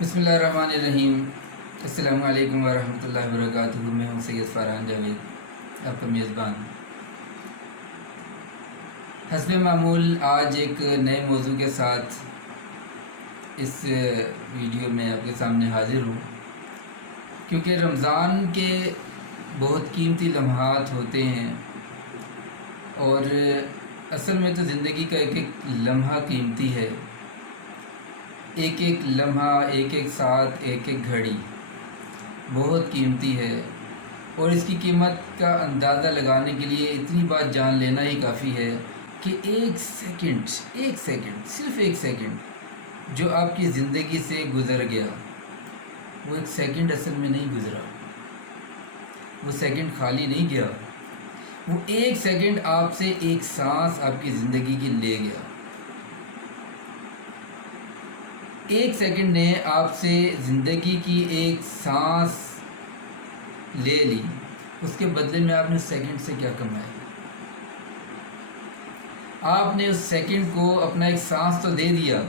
بسم اللہ الرحمن الرحیم۔ السلام علیکم ورحمۃ اللہ وبرکاتہ۔ میں ہوں سید فرحان جاوید، آپ کا میزبان۔ حسب معمول آج ایک نئے موضوع کے ساتھ اس ویڈیو میں آپ کے سامنے حاضر ہوں، کیونکہ رمضان کے بہت قیمتی لمحات ہوتے ہیں، اور اصل میں تو زندگی کا ایک ایک لمحہ قیمتی ہے۔ ایک ایک لمحہ، ایک ایک ساتھ، ایک ایک گھڑی بہت قیمتی ہے، اور اس کی قیمت کا اندازہ لگانے کے لیے اتنی بات جان لینا ہی کافی ہے کہ ایک سیکنڈ، صرف ایک سیکنڈ جو آپ کی زندگی سے گزر گیا، وہ ایک سیکنڈ اصل میں نہیں گزرا، وہ سیکنڈ خالی نہیں گیا، وہ ایک سیکنڈ آپ سے ایک سانس آپ کی زندگی کی لے گیا۔ ایک سیکنڈ نے آپ سے زندگی کی ایک سانس لے لی، اس کے بدلے میں آپ نے اس سیکنڈ سے کیا کمایا؟ آپ نے اس سیکنڈ کو اپنا ایک سانس تو دے دیا،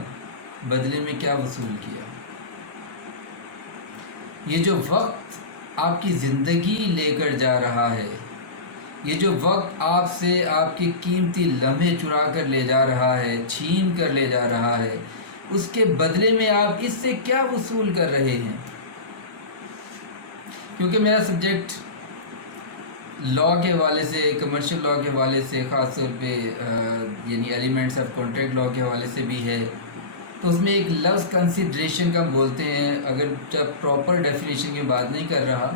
بدلے میں کیا وصول کیا؟ یہ جو وقت آپ کی زندگی لے کر جا رہا ہے، یہ جو وقت آپ سے آپ کے قیمتی لمحے چرا کر لے جا رہا ہے، چھین کر لے جا رہا ہے، اس کے بدلے میں آپ اس سے کیا وصول کر رہے ہیں؟ کیونکہ میرا سبجیکٹ لاء کے حوالے سے، کمرشل لاء کے حوالے سے، خاص طور پہ یعنی ایلیمنٹس آف کانٹریکٹ لاء کے حوالے سے بھی ہے، تو اس میں ایک لفظ کنسیڈریشن کا بولتے ہیں، اگر جب پراپر ڈیفینیشن کی بات نہیں کر رہا،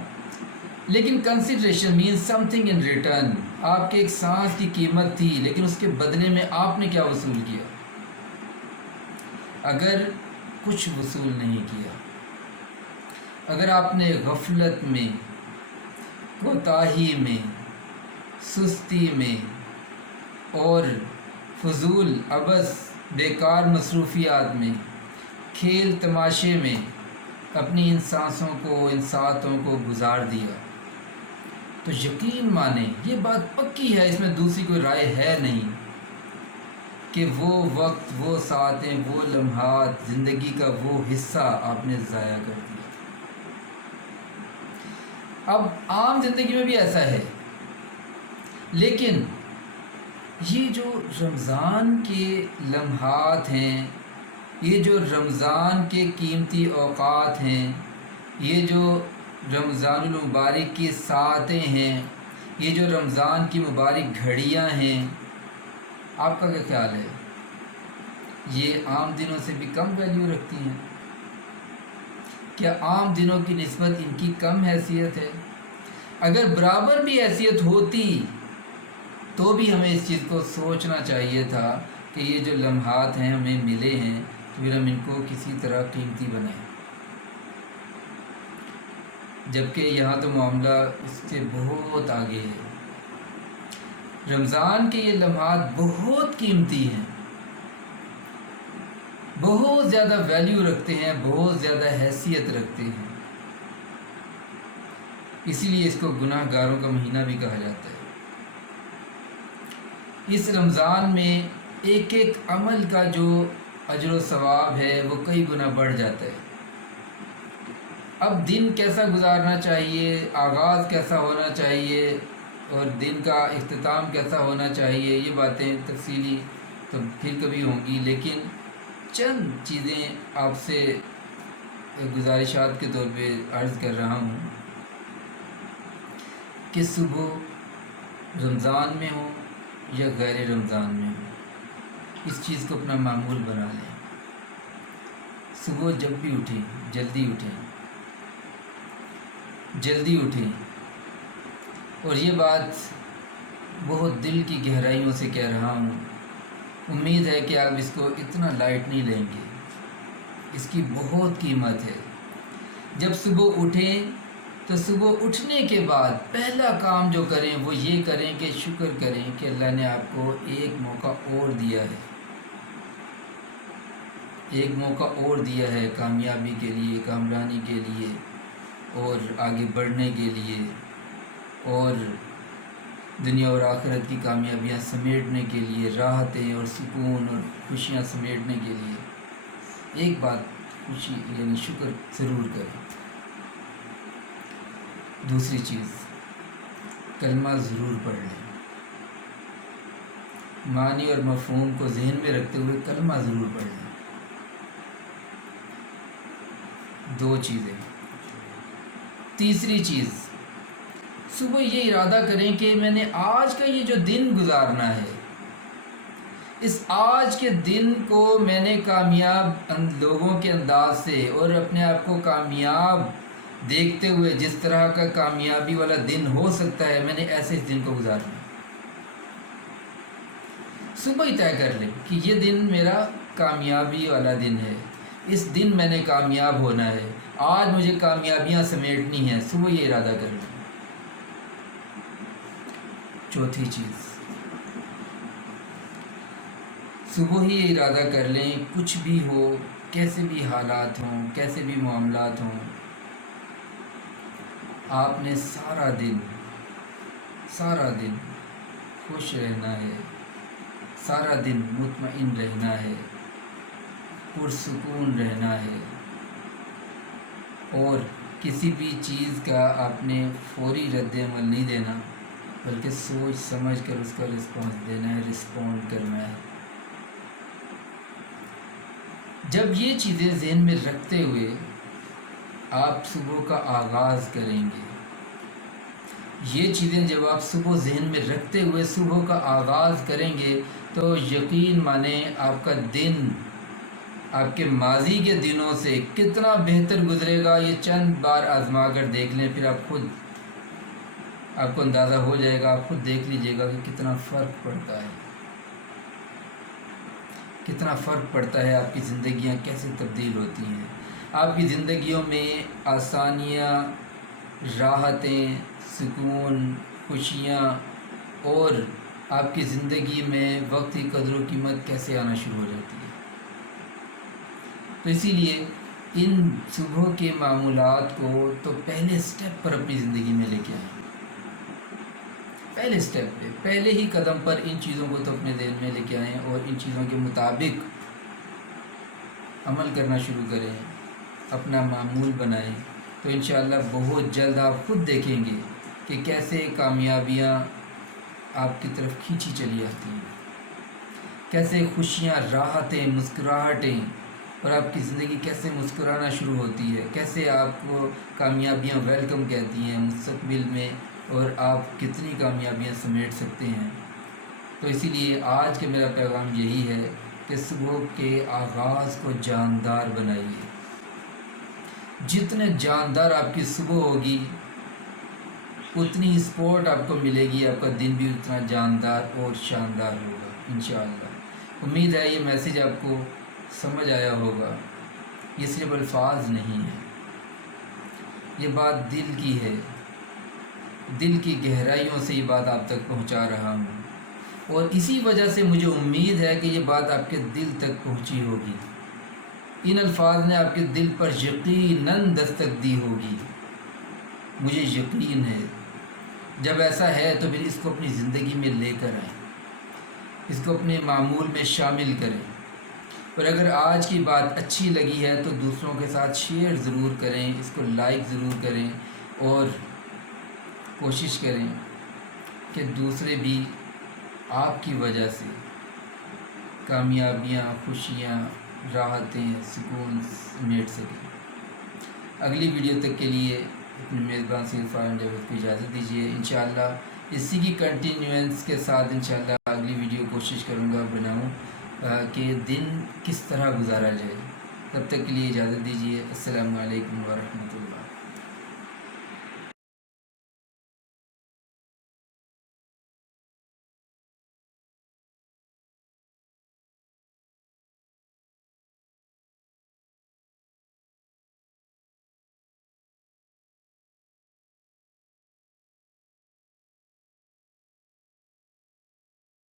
لیکن consideration means some thing in return. آپ کے ایک سانس کی قیمت تھی، لیکن اس کے بدلے میں آپ نے کیا وصول کیا؟ اگر کچھ وصول نہیں کیا، اگر آپ نے غفلت میں، کوتاہی میں، سستی میں اور فضول عبث بیکار مصروفیات میں، کھیل تماشے میں اپنی ان سانسوں کو، ان ساعتوں کو گزار دیا، تو یقین مانیں، یہ بات پکی ہے، اس میں دوسری کوئی رائے ہے نہیں، کہ وہ وقت، وہ ساعتیں، وہ لمحات، زندگی کا وہ حصہ آپ نے ضائع کر دیا۔ اب عام زندگی میں بھی ایسا ہے، لیکن یہ جو رمضان کے لمحات ہیں، یہ جو رمضان کے قیمتی اوقات ہیں، یہ جو رمضان المبارک کی ساعتیں ہیں، یہ جو رمضان کی مبارک گھڑیاں ہیں، آپ کا کیا خیال ہے؟ یہ عام دنوں سے بھی کم ویلیو رکھتی ہیں؟ کیا عام دنوں کی نسبت ان کی کم حیثیت ہے؟ اگر برابر بھی حیثیت ہوتی تو بھی ہمیں اس چیز کو سوچنا چاہیے تھا کہ یہ جو لمحات ہیں ہمیں ملے ہیں، تو پھر ہم ان کو کسی طرح قیمتی بنائیں، جبکہ یہاں تو معاملہ اس سے بہت آگے ہے۔ رمضان کے یہ لمحات بہت قیمتی ہیں، بہت زیادہ ویلیو رکھتے ہیں، بہت زیادہ حیثیت رکھتے ہیں، اسی لیے اس کو گناہ گاروں کا مہینہ بھی کہا جاتا ہے۔ اس رمضان میں ایک ایک عمل کا جو اجر و ثواب ہے وہ کئی گنا بڑھ جاتا ہے۔ اب دن کیسا گزارنا چاہیے، آغاز کیسا ہونا چاہیے، اور دن کا اختتام کیسا ہونا چاہیے، یہ باتیں تفصیلی تو پھر کبھی ہوں گی، لیکن چند چیزیں آپ سے گزارشات کے طور پہ عرض کر رہا ہوں کہ صبح رمضان میں ہو یا غیر رمضان میں ہو، اس چیز کو اپنا معمول بنا لیں۔ صبح جب بھی اٹھیں، جلدی اٹھیں، اور یہ بات بہت دل کی گہرائیوں سے کہہ رہا ہوں، امید ہے کہ آپ اس کو اتنا لائٹ نہیں لیں گے، اس کی بہت قیمت ہے۔ جب صبح اٹھیں تو صبح اٹھنے کے بعد پہلا کام جو کریں وہ یہ کریں کہ شکر کریں کہ اللہ نے آپ کو ایک موقع اور دیا ہے، ایک موقع اور دیا ہے کامیابی کے لیے، کامرانی کے لیے، اور آگے بڑھنے کے لیے، اور دنیا اور آخرت کی کامیابیاں سمیٹنے کے لیے، راحتیں اور سکون اور خوشیاں سمیٹنے کے لیے۔ ایک بات خوشی یعنی شکر ضرور کریں۔ دوسری چیز، کلمہ ضرور پڑھ لیں، معنی اور مفہوم کو ذہن میں رکھتے ہوئے کلمہ ضرور پڑھ لیں۔ دو چیزیں۔ تیسری چیز، صبح یہ ارادہ کریں کہ میں نے آج کا یہ جو دن گزارنا ہے، اس آج کے دن کو میں نے کامیاب لوگوں کے انداز سے اور اپنے آپ کو کامیاب دیکھتے ہوئے جس طرح کا کامیابی والا دن ہو سکتا ہے، میں نے ایسے اس دن کو گزارنا ہے۔ صبح ہی طے کر لیں کہ یہ دن میرا کامیابی والا دن ہے، اس دن میں نے کامیاب ہونا ہے، آج مجھے کامیابیاں سمیٹنی ہیں، صبح یہ ارادہ کر لیں۔ چوتھی چیز، صبح ہی یہ ارادہ کر لیں، کچھ بھی ہو، کیسے بھی حالات ہوں، کیسے بھی معاملات ہوں، آپ نے سارا دن خوش رہنا ہے، سارا دن مطمئن رہنا ہے، پرسکون رہنا ہے، اور کسی بھی چیز کا آپ نے فوری رد عمل نہیں دینا، بلکہ سوچ سمجھ کر اس کا رسپانس دینا ہے، رسپونڈ کرنا ہے۔ جب یہ چیزیں ذہن میں رکھتے ہوئے آپ صبح کا آغاز کریں گے، یہ چیزیں جب آپ صبح ذہن میں رکھتے ہوئے صبح کا آغاز کریں گے تو یقین مانیں آپ کا دن آپ کے ماضی کے دنوں سے کتنا بہتر گزرے گا۔ یہ چند بار آزما کر دیکھ لیں، پھر آپ کو اندازہ ہو جائے گا، آپ خود دیکھ لیجئے گا کہ کتنا فرق پڑتا ہے، کتنا فرق پڑتا ہے، آپ کی زندگیاں کیسے تبدیل ہوتی ہیں، آپ کی زندگیوں میں آسانیاں، راحتیں، سکون، خوشیاں، اور آپ کی زندگی میں وقت کی قدر و قیمت کیسے آنا شروع ہو جاتی ہے۔ تو اسی لیے ان صبح کے معمولات کو تو پہلے سٹیپ پر اپنی زندگی میں لے کے آئیں، پہلے سٹیپ پہ، پہلے ہی قدم پر ان چیزوں کو تو اپنے ذہن میں لے کے آئیں اور ان چیزوں کے مطابق عمل کرنا شروع کریں، اپنا معمول بنائیں، تو انشاءاللہ بہت جلد آپ خود دیکھیں گے کہ کیسے کامیابیاں آپ کی طرف کھینچی چلی آتی ہیں، کیسے خوشیاں، راحتیں، مسکراہٹیں، اور آپ کی زندگی کیسے مسکرانا شروع ہوتی ہے، کیسے آپ کو کامیابیاں ویلکم کہتی ہیں مستقبل میں، اور آپ کتنی کامیابیاں سمیٹ سکتے ہیں۔ تو اسی لیے آج کے میرا پیغام یہی ہے کہ صبح کے آغاز کو جاندار بنائیے۔ جتنے جاندار آپ کی صبح ہوگی اتنی سپورٹ آپ کو ملے گی، آپ کا دن بھی اتنا جاندار اور شاندار ہوگا انشاءاللہ۔ امید ہے یہ میسیج آپ کو سمجھ آیا ہوگا، یہ صرف الفاظ نہیں ہے، یہ بات دل کی ہے، دل کی گہرائیوں سے یہ بات آپ تک پہنچا رہا ہوں، اور اسی وجہ سے مجھے امید ہے کہ یہ بات آپ کے دل تک پہنچی ہوگی، ان الفاظ نے آپ کے دل پر یقیناً دستک دی ہوگی، مجھے یقین ہے۔ جب ایسا ہے تو پھر اس کو اپنی زندگی میں لے کر آئیں، اس کو اپنے معمول میں شامل کریں، اور اگر آج کی بات اچھی لگی ہے تو دوسروں کے ساتھ شیئر ضرور کریں، اس کو لائک ضرور کریں، اور کوشش کریں کہ دوسرے بھی آپ کی وجہ سے کامیابیاں، خوشیاں، راحتیں، سکون سمیٹ سکیں۔ اگلی ویڈیو تک کے لیے اپنے میزبان سید فارم جاوید کو اجازت دیجیے، انشاءاللہ اسی کی کنٹینیوئنس کے ساتھ انشاءاللہ اگلی ویڈیو کوشش کروں گا بناؤں کہ دن کس طرح گزارا جائے۔ تب تک کے لیے اجازت دیجیے، السلام علیکم ورحمۃ اللہ۔